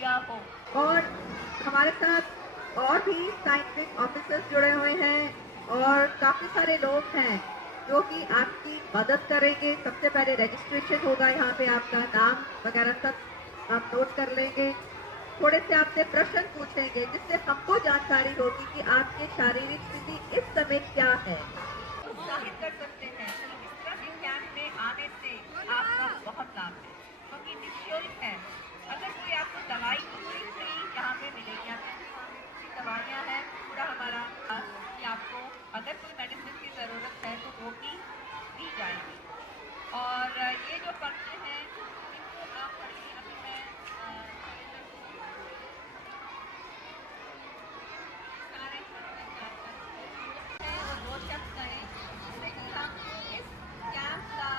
दिया हो। और हमारे साथ और भी साइंटिफिक ऑफिसर्स जुड़े हुए हैं और काफ़ी सारे लोग हैं जो कि आपकी मदद करेंगे। सबसे पहले रजिस्ट्रेशन होगा, यहाँ पे आपका नाम वगैरह सब आप नोट कर लेंगे। थोड़े से आपसे प्रश्न पूछेंगे जिससे हमको जानकारी होगी कि आपकी शारीरिक स्थिति इस समय क्या है। उत्साहित कर सकते हैं कि इस तरह के कैंप में आने से आपका बहुत लाभ है, क्योंकि निःशुल्क है। अगर कोई आपको दवाई पूरी फ्री यहाँ पे मिलेगी, आपकी दवाइयाँ हैं, पूरा हमारा कि आपको अगर कोई मेडिसिन की ज़रूरत है तो वो भी दी जाएगी। और ये जो पर्चे हैं इनको आप पढ़िए। अभी मैं सारे और रोचक करें जिससे कि हम इस कैंप का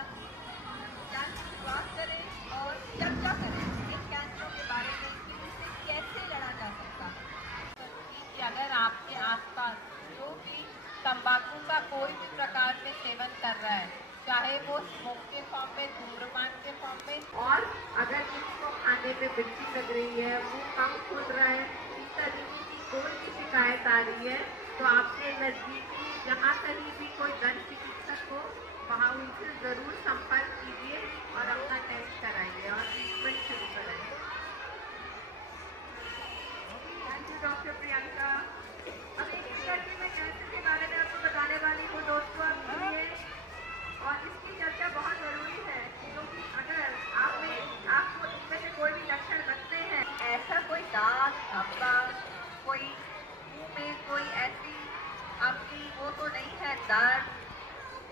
शुरुआत करें और चर्चा करें इन कैंसरों के बारे में कि इसे कैसे लड़ा जा सकता है। कि अगर आपके आसपास जो भी तंबाकू का कोई भी प्रकार में सेवन कर रहा है, चाहे वो स्मोक के फॉर्म में, धूम्रपान के फॉर्म में, और अगर किसी को खाने में मिर्ची लग रही है, वो कम खुल रहा है, इस तरीके की कोई भी शिकायत आ रही है तो आपके नजदीकी जहाँ कहीं भी कोई दंत चिकित्सक हो वहाँ उनसे जरूर संपर्क कीजिए और अपना टेस्ट कराइए और ट्रीटमेंट शुरू कराइए। Thank you doctor Priyanka. अब एक करके मैं कैंसर के बारे में आपको बताने वाली हूँ दोस्तों, आप सुनिए। और इसकी चर्चा बहुत जरूरी है क्योंकि अगर आपको इनमें से कोई भी लक्षण बनते हैं, ऐसा कोई दाग धब्बा, कोई मुंह में कोई ऐसी आपकी वो तो नहीं है, दर्द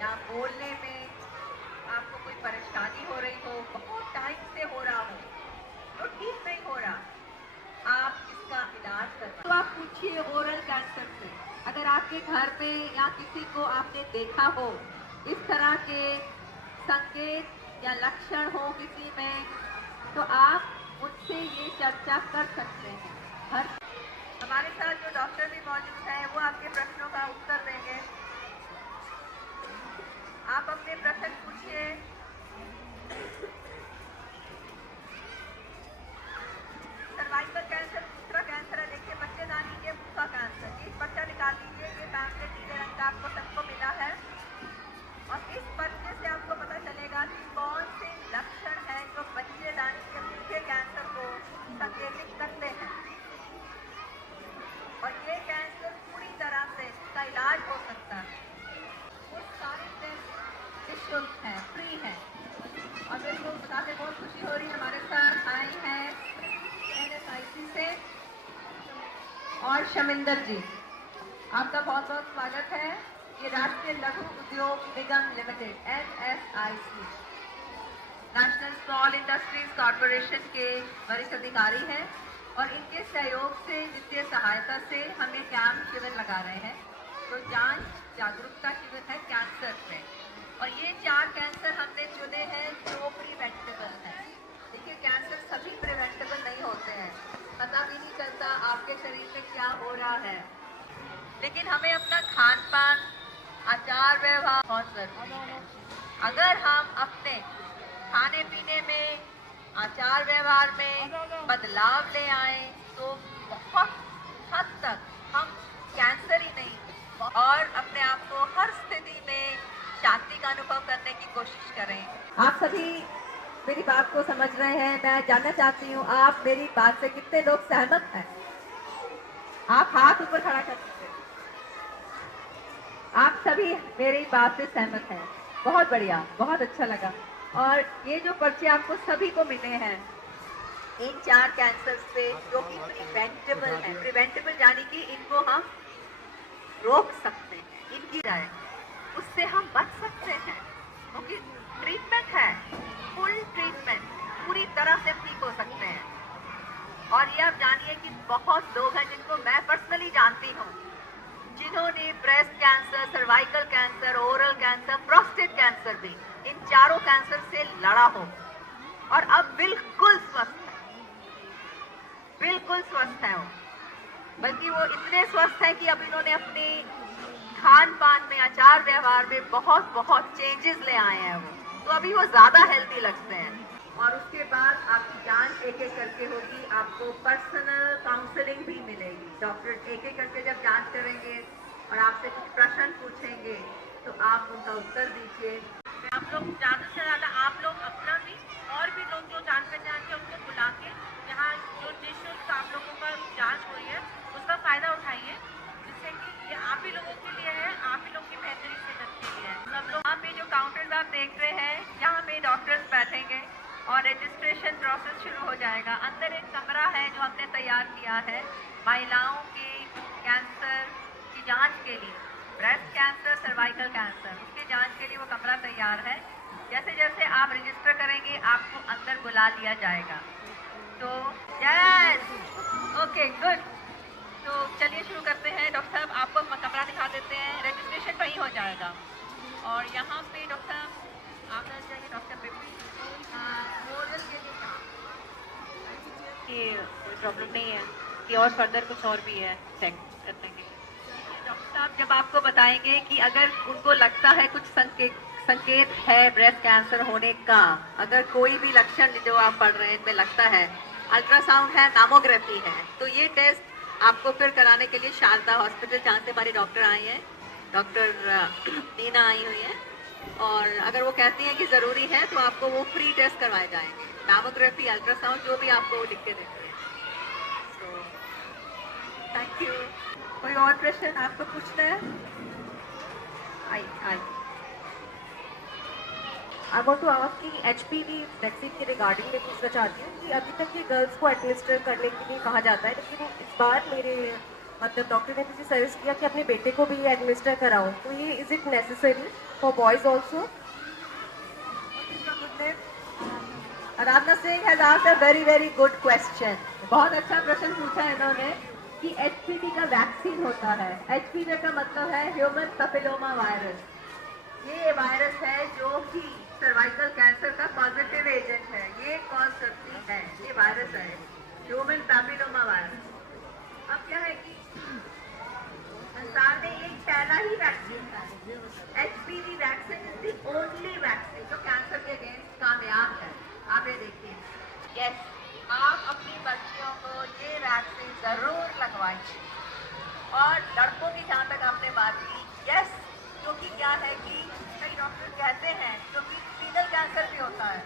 या बोलने में आपको कोई परेशानी हो रही हो, बहुत टाइम से हो रहा हो तो ठीक नहीं हो रहा, आप इसका इलाज कर तो आप पूछिए ओरल कैंसर से। अगर आपके घर में या किसी को आपने देखा हो इस तरह के संकेत या लक्षण हो किसी में, तो आप उनसे ये चर्चा कर सकते हैं। हमारे साथ जो डॉक्टर भी मौजूद हैं वो आपके प्रश्नों का उत्तर देंगे। आप अपने प्रश्न पूछिए। सर्वाइकल कैंसर दूसरा कैंसर है, देखिए बच्चेदानी के मुंह का कैंसर, ये पर्चा निकाल लीजिए। ये पैम्फलेट नीले रंग का आपको सबको मिला है और इस पर्चे से आपको पता चलेगा कि कौन से लक्षण हैं जो बच्चेदानी के मुंह के कैंसर को संकेतित करते हैं। और ये कैंसर पूरी तरह से इसका इलाज हो सकता है। वो सारे टेस्ट निःशुल्क हैं, फ्री हैं। और मेरे को बताते बहुत खुशी हो रही है, हमारे साथ आए हैं NSIC से और शमिंदर जी, आपका बहुत बहुत स्वागत है। ये Rashtriya Laghu Udyog Nigam limited NSIC, national small industries corporation के वरिष्ठ अधिकारी हैं और इनके सहयोग से, वित्तीय सहायता से हम ये कैंप शिविर लगा रहे हैं। तो जांच जागरूकता शिविर है कैंसर पे, और ये 4 कैंसर हमने चुने हैं जो प्रिवेंटेबल हैं। देखिए कैंसर सभी प्रिवेंटेबल नहीं होते हैं, पता भी नहीं चलता आपके शरीर में क्या हो रहा है, लेकिन हमें अपना खान पान, आचार व्यवहार बहुत जरूरी है। अगर हम अपने खाने पीने में, आचार व्यवहार में बदलाव ले आए तो बहुत हद तक हम कैंसर ही नहीं और अपने आप को हर स्थिति में शांति का अनुभव करने की कोशिश करें। आप सभी मेरी बात को समझ रहे हैं। मैं जानना चाहती हूँ आप मेरी बात से कितने लोग सहमत हैं? आप हाथ ऊपर खड़ा कर सकते हैं। आप सभी मेरी बात से सहमत हैं। बहुत बढ़िया, बहुत अच्छा लगा। और ये जो पर्चे आपको सभी को मिले हैं इन 4 कैंसर से जो कि प्रिवेंटेबल है, प्रिवेंटेबल यानी कि इनको हम रोक सकते हैं, इनकी राय उससे हम बच सकते हैं, क्योंकि ट्रीटमेंट है, फुल ट्रीटमेंट, पूरी तरह से ठीक हो सकते हैं। और ये आप जानिए कि बहुत लोग हैं जिनको मैं पर्सनली जानती हूँ, जिन्होंने breast cancer, cervical cancer, oral cancer, prostate cancer भी, इन 4 कैंसर से लड़ा हो और अब बिल्कुल स्वस्थ है, बिल्कुल स्वस्थ है वो। बल्कि वो इतने स्वस्थ हैं कि अब इन्होंने अपने खान पान में, आचार व्यवहार में बहुत बहुत चेंजेस ले आए हैं वो, तो अभी वो ज़्यादा हेल्दी लगते हैं। और उसके बाद आपकी जांच एक एक करके होगी, आपको पर्सनल काउंसलिंग भी मिलेगी। डॉक्टर एक एक करके जब जांच करेंगे और आपसे कुछ प्रश्न पूछेंगे तो आप उनका उत्तर दीजिए। आप लोग ज़्यादा से ज़्यादा आप लोग अपना भी और भी लोग जो जान पहचान के उनको बुला के यहाँ जो निःशुल्क आप लोगों का जांच हुई है उसका फ़ायदा उठाइए, जिससे कि ये आप ही लोगों के लिए है, आप ही लोग की बेहतरी सेहत के लिए है। सब लोग यहाँ पे जो काउंटर्स आप देख रहे हैं, यहाँ पे डॉक्टर्स बैठेंगे और रजिस्ट्रेशन प्रोसेस शुरू हो जाएगा। अंदर एक कमरा है जो हमने तैयार किया है महिलाओं के कैंसर की जांच के लिए, ब्रेस्ट कैंसर, सर्वाइकल कैंसर, उसकी जांच के लिए वो कमरा तैयार है। जैसे जैसे आप रजिस्टर करेंगे आपको अंदर बुला लिया जाएगा। तो यस, ओके, गुड। तो चलिए शुरू करते हैं। डॉक्टर साहब आपको कमरा दिखा देते हैं, रजिस्ट्रेशन वहीं हो जाएगा। और यहाँ पे डॉक्टर साहब आप आ जाइए, डॉक्टर बिपिन मोरल के लिए काम कि कोई प्रॉब्लम नहीं है कि और फर्दर कुछ और भी है चेक करने के लिए। डॉक्टर साहब जब आपको बताएंगे कि अगर उनको लगता है कुछ संकेत है ब्रेस्ट कैंसर होने का, अगर कोई भी लक्षण जो आप पढ़ रहे हैं इनमें लगता है, अल्ट्रासाउंड है, मैमोग्राफी है, तो ये टेस्ट आपको फिर कराने के लिए शारदा हॉस्पिटल, जहाँ से हमारी डॉक्टर आई हैं, डॉक्टर नीना आई हुई हैं, और अगर वो कहती हैं कि ज़रूरी है तो आपको वो फ्री टेस्ट करवाए जाएंगे, मैमोग्राफी, अल्ट्रासाउंड, जो भी आपको लिख के देते हैं। तो थैंक यू। कोई और प्रश्न आपको पूछना है? आई आई वॉन्ट टू आस्क कि HPV वैक्सीन के रिगार्डिंग में पूछना चाहती हूँ कि अभी तक ये गर्ल्स को एडमिनिस्टर करने के लिए कहा जाता है, लेकिन इस बार मेरे डॉक्टर ने मुझे सजेस्ट किया कि अपने बेटे को भी ये एडमिनिस्टर कराऊँ, तो ये is it necessary for boys also? Aradhana Singh has asked a very very good question. बहुत अच्छा प्रश्न पूछा है इन्होंने कि HPV का वैक्सीन होता है। HPV का मतलब है ह्यूमन पैपिलोमा वायरस। ये वायरस है जो कि सर्वाइकल कैंसर का पॉजिटिव एजेंट है, ये कॉज करती है, ये वायरस है ह्यूमन पैपिलोमा वायरस। अब क्या है कि संसार में एक पहला ही वैक्सीन है, HPV vaccine is the only vaccine जो कैंसर के अगेंस्ट कामयाब है। आप ये देखिए, यस, आप अपनी बच्चियों को ये वैक्सीन जरूर लगवाइए। और लड़कों की जहाँ तक आपने बात की, यस, क्योंकि क्या है कि कई डॉक्टर कहते हैं क्योंकि फीनल कैंसर भी होता है,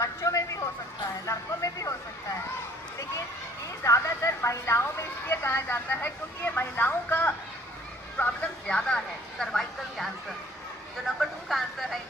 बच्चों में भी हो सकता है, लड़कों में भी हो सकता है, लेकिन ये ज़्यादातर महिलाओं में इसलिए कहा जाता है क्योंकि ये महिलाओं का प्रॉब्लम ज़्यादा है। सर्वाइकल कैंसर जो नंबर 2 कैंसर है,